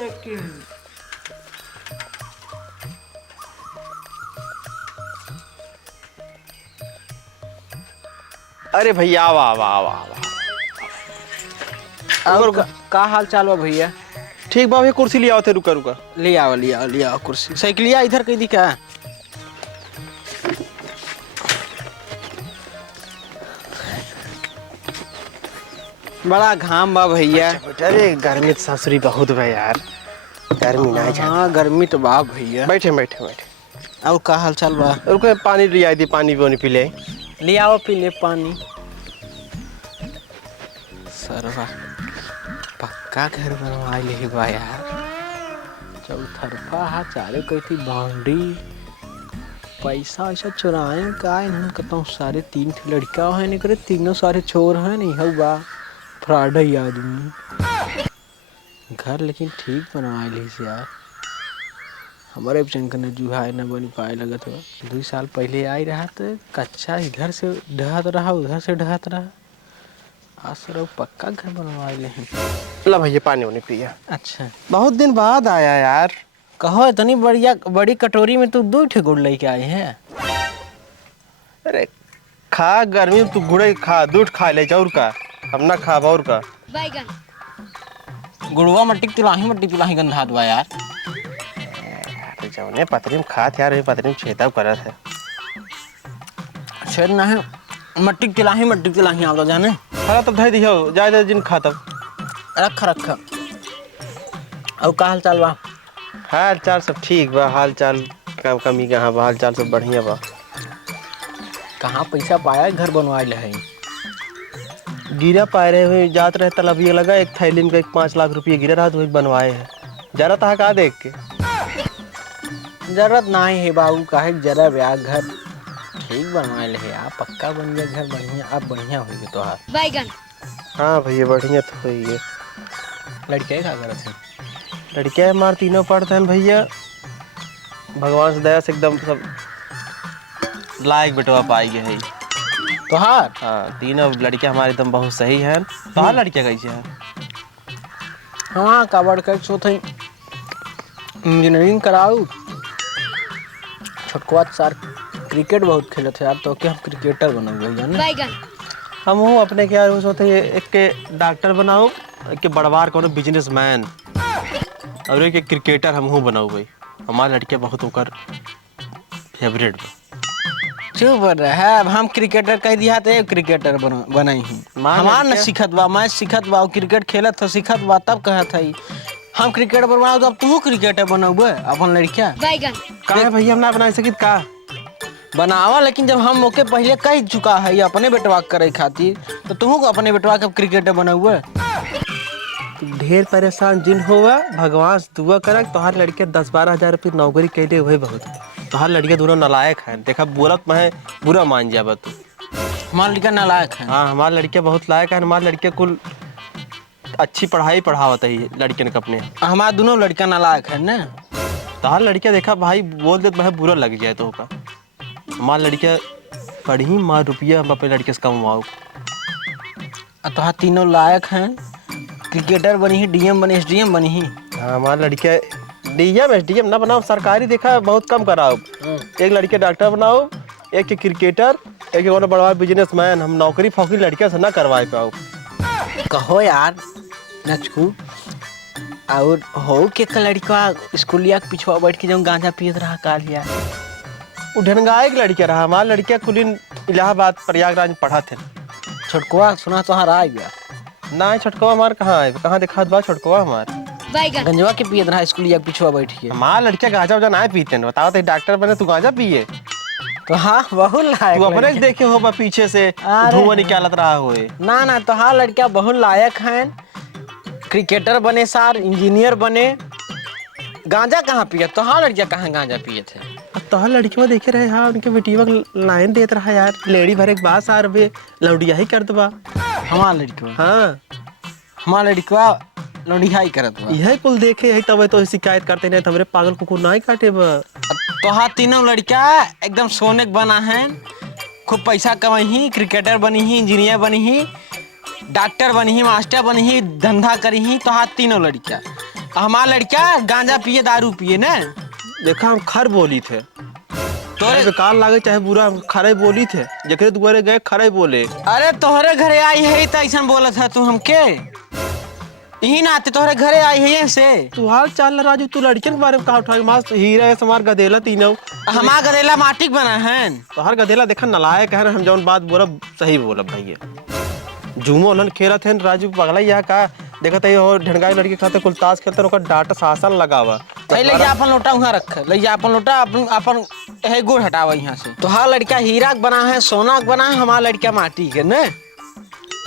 Second. अरे भैया वाह वाह वाह वाह। और का हाल चाल बा भैया? ठीक बा भैया, कुर्सी ले आओ थे। रुका रुका ले आओ ले आओ ले आओ कुर्सी। साइकिलिया इधर कहीं दिखा। बड़ा घाम बा भैया। अरे गर्मी तो सासुरी बहुत बा यार, गर्मी नहीं जाती। हाँ गर्मी तो बा भैया। बैठे बैठे बैठे। और का हाल चाल बा? रुको पानी ले आई थी, पानी भी पी ले। ले आओ पी ले पानी। सरवा पक्का घर बनवाई ले बा यार। चौथरफा हा चारे कही थी बाउंड्री। पैसा वैसा चुराए का इन्होंने कहता सारे 3 लड़का है नहीं करे, तीनों सारे चोर हैं नहीं है बा फ्रॉड है आदमी। घर लेकिन ठीक बनवाए ली यार। हमारे चंक ने जुहा न बनी पाए लगत हो। 2 साल पहले आई रहा तो कच्चा इधर से ढहत रहा उधर से ढहत रहा। आज सर पक्का घर बनवा ले हैं। ला भैया पानी उन्हें पिया। अच्छा बहुत दिन बाद आया यार। कहो इतनी बढ़िया बड़ी कटोरी में तू 2 ठे गुड़ लेके आए हैं। अरे खा, गर्मी में तू गुड़े खा, दूध खा ले जाऊर का, हम ना खा बाउर का। गुड़वा मट्टी तुलाही गंधात बा यार। जौने पतरी में खात यार, ये पतरी में छेताव करत है। छेद ना है मट्टी तिलाही आवता जाने। खा तब धाई दियो, जाए जाए जिन खा तब। रख और का हाल चाल बा? हाल चाल सब ठीक बा, हाल चाल का कमी कहाँ बा, हाल चाल सब बढ़िया बा। कहाँ पैसा पाया घर बनवा ले है? गिरा पाए रहे हुए जात रहे तलबिया लगा, एक थैली में 5 लाख रुपये गिरा रहा, तो बनवाए है। जरा था का देख के जरूरत नहीं है बाबू, काहे जरा ब्याह घर ठीक बनवा ले है। आप पक्का बन गया घर बढ़िया, अब बढ़िया हो गया तो बैगन। हाँ भैया बढ़िया तो हुई है। लड़के का करत है? लड़कियाँ हमारे तीनों पढ़ते हैं भैया, भगवान से दया से एकदम सब लायक बेटवा पाई गए है। तोहार? हाँ तीनों लड़कियाँ हमारे एकदम बहुत सही हैं। तोहार लड़कियाँ कैसे हैं? हाँ काबड़ कर सो थे इंजीनियरिंग कराऊ। छोटकुआ सर क्रिकेट बहुत खेलत है यार, तो क्या हम क्रिकेटर बनल भैया ना। बैगन। हम हूँ अपने क्या वो सोचते एक के डॉक्टर बनाओ, एक के बड़वार कोनो बिजनेसमैन, और एक क्रिकेटर हम हूँ बनाओ भाई। हमारी लड़कियाँ बहुत होकर फेवरेट बा। चुप रह, अब हम क्रिकेटर कह दिया तो क्रिकेटर बनाई ही। हमार न सिखत बा, मैच सिखत बा, क्रिकेट खेलत हो सिखत बा, तब कहत है हम क्रिकेट बनाओ तो अब तू क्रिकेटर बनाऊ अपन लड़किया। बैगन। कहा भैया हम ना बना सकित का बनावा, लेकिन जब हम मौके पहले कह चुका है अपने बेटवा करे खातिर, तो तू अपने बेटवा के क्रिकेटर बनाऊ। ढेर परेशान जिन हुआ, भगवान से दुआ कर तोहार लड़कियाँ 10-12 हजार रुपये नौकरी कैले हुए बहुत। तोहार लड़कियाँ दोनों नालायक हैं, देखा बोलत मैं बुरा मान जाब तू। हमारा लड़का नालायक है? हाँ हमारी लड़कियाँ बहुत लायक है। हमारी लड़कियाँ कुल अच्छी पढ़ाई पढ़ावत है लड़कियन के अपने। हमारा दोनों लड़का नालायक है ना। तोहार लड़कियाँ देखा भाई बोल दे मैं बुरा लग जाए तो का। हमारी लड़कियाँ पढ़ी, माँ रुपया हम अपने लड़के से कमाओ। तो तीनों लायक हैं, क्रिकेटर बनी ही, डीएम बनी, एसडीएम बनी ही। हाँ हमारे लड़के डीएम एसडीएम ना बनाओ, सरकारी देखा बहुत कम कराओ। एक लड़के डॉक्टर बनाओ, एक के क्रिकेटर, एक के बड़ा बिजनेसमैन। हम नौकरी फौकरी लड़के से ना करवा पाओ। कहो यार नचकू, और हो के लड़का स्कूलिया के पिछवा बैठ के जब गांजा पियत रहा काल यार। वो ढंगाए एक लड़के रहा। हमारे लड़कियाँ कुलीन इलाहाबाद प्रयागराज में पढ़ा थे। छोटकुआ सुना तो आ गया ना छोटकवा हमारे कहाँ है, कहाँ दिखा बा छोटकवा हमारे गंजवा के पियत रहा स्कूलिया के पिछवा बैठ के। हमारे लड़कियाँ गांजा उजा ना पीते हैं। बताओ तो डॉक्टर बने तू गांजा पिए? तो हाँ बहुत लायक। तू अपने देखे हो बा पीछे से धुआं निकालत रहा हो। ना तो हाँ लड़कियाँ बहुत लायक हैं, क्रिकेटर बने सार, इंजीनियर बने। गांजा कहाँ पिए? तो हाँ लड़कियाँ कहाँ गांजा पिए थे? तो हाँ लड़कियों देखे रहे हाँ उनके बेटियों लाइन देत रहा यार। लेडी भरे के बाद सार बे लौडिया ही कर दबा। हमारा लड़कियों? हाँ हमारा लड़कियों लौडिया ही करत बा। यही कुल देखे है तब तो शिकायत करते नहीं, हमरे पागल कुकुर ना ही काटे बा। तो हाँ तीनों लड़कियाँ एकदम सोने के बना है, खूब पैसा कमाई ही, क्रिकेटर बनी ही, इंजीनियर बनी ही, डॉक्टर बनी ही, मास्टर बनी ही, धंधा करी ही। तो हाँ तीनों लड़कियाँ हमारा लड़का गांजा पिए दारू पिए ना। देखा हम खर बोली थे तोरे बेकार लागे चाहे बुरा, हम खरे बोली थे जकरे दुआरे गए खरे बोले। अरे तोहरे घरे आई है तो ऐसा बोला था तू हमके, यही ना आते तोहरे घरे आई है से। तू हाल चाल राजू, तू लड़के के बारे में कहा उठाई, मस्त हीरा है समार गधेला तीनों। हमारा गदेला माटी के बना है। तो हर गधेला देखा नलायक है, हम जौन बात बोला सही बोला भैया। झूमो लन खेला थे राजू पगला यहाँ का देखा था, और ढंगाई लड़के खाते कुल ताश खेलते ओकर डांटा शासन लगावा। ले जा अपन लोटा वहाँ रख, ले जा अपन लोटा, अपन है गुड़ हटावा यहाँ से। तो हाँ लड़का हीरा के बना है, सोना के बना है, हमारा लड़का माटी के न।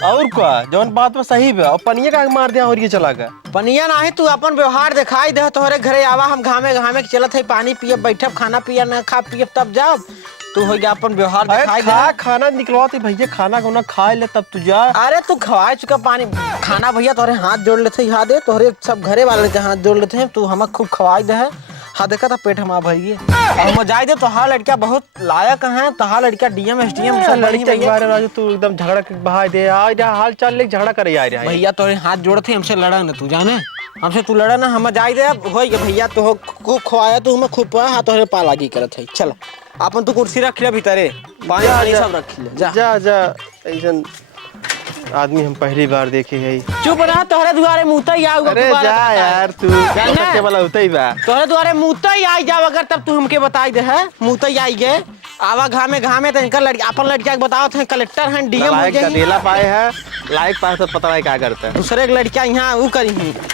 और क्या जौन बात में सही है। और पनिया का मार दिया और ये चला गया। पनिया ना है, तू अपन व्यवहार दिखाई दे। तोहरे घरे आवा, हम घामे घामे के चलत है, पानी पिए बैठब, खाना पिया न खा पिए तब जाओ। तू हो गया अपन व्यवहार दिखाई दे। खाना निकलवाते भैया, खाना कोना खाए ले तब तू जा। अरे तू खवाए चुका पानी खाना भैया, तोहरे हाथ जोड़ लेते यहाँ दे, तोहरे सब घरे वाले के हाथ जोड़ लेते हैं। तू हमें खूब खवाई दे है। हाँ देखा था पेट हमारा भैया, हम जाए दे। तो हाँ लड़का बहुत लायक है, तो हाँ लड़का डीएम एसडीएम लड़के के बारे में तू एकदम झगड़ा के बहा दे। आ जा हाल चाल ले झगड़ा करे आ रहा भैया। तोरे हाथ जोड़ते हमसे लड़ा न, तू जाने हमसे तू लड़ा ना, हम जाए दे। हो गया भैया, तो खूब खवाया, तू हमें खूब पा, हाँ तोहरे पालागी करत है। चल अपन तू कुर्सी रख ले भीतरे, पानी सब रख ले। जा जा ऐसा आदमी हम पहली बार देखे है। चुप रहा, तोहरे दुआरे मुँहता ही आऊगा। अरे जा यार तू के वाला होता ही बा। तोहरे दुआरे मुँहता ही आई जाओ अगर, तब तू हमके बताई दे है। मुँहता ही आई गए आवा घामे घामे तो इनका लड़का अपन लड़का के बताओ थे, कलेक्टर हैं डीएम हो गधेला पाए है, लायक पाए तो पता है क्या करता है। दूसरे लड़का यहाँ वो करी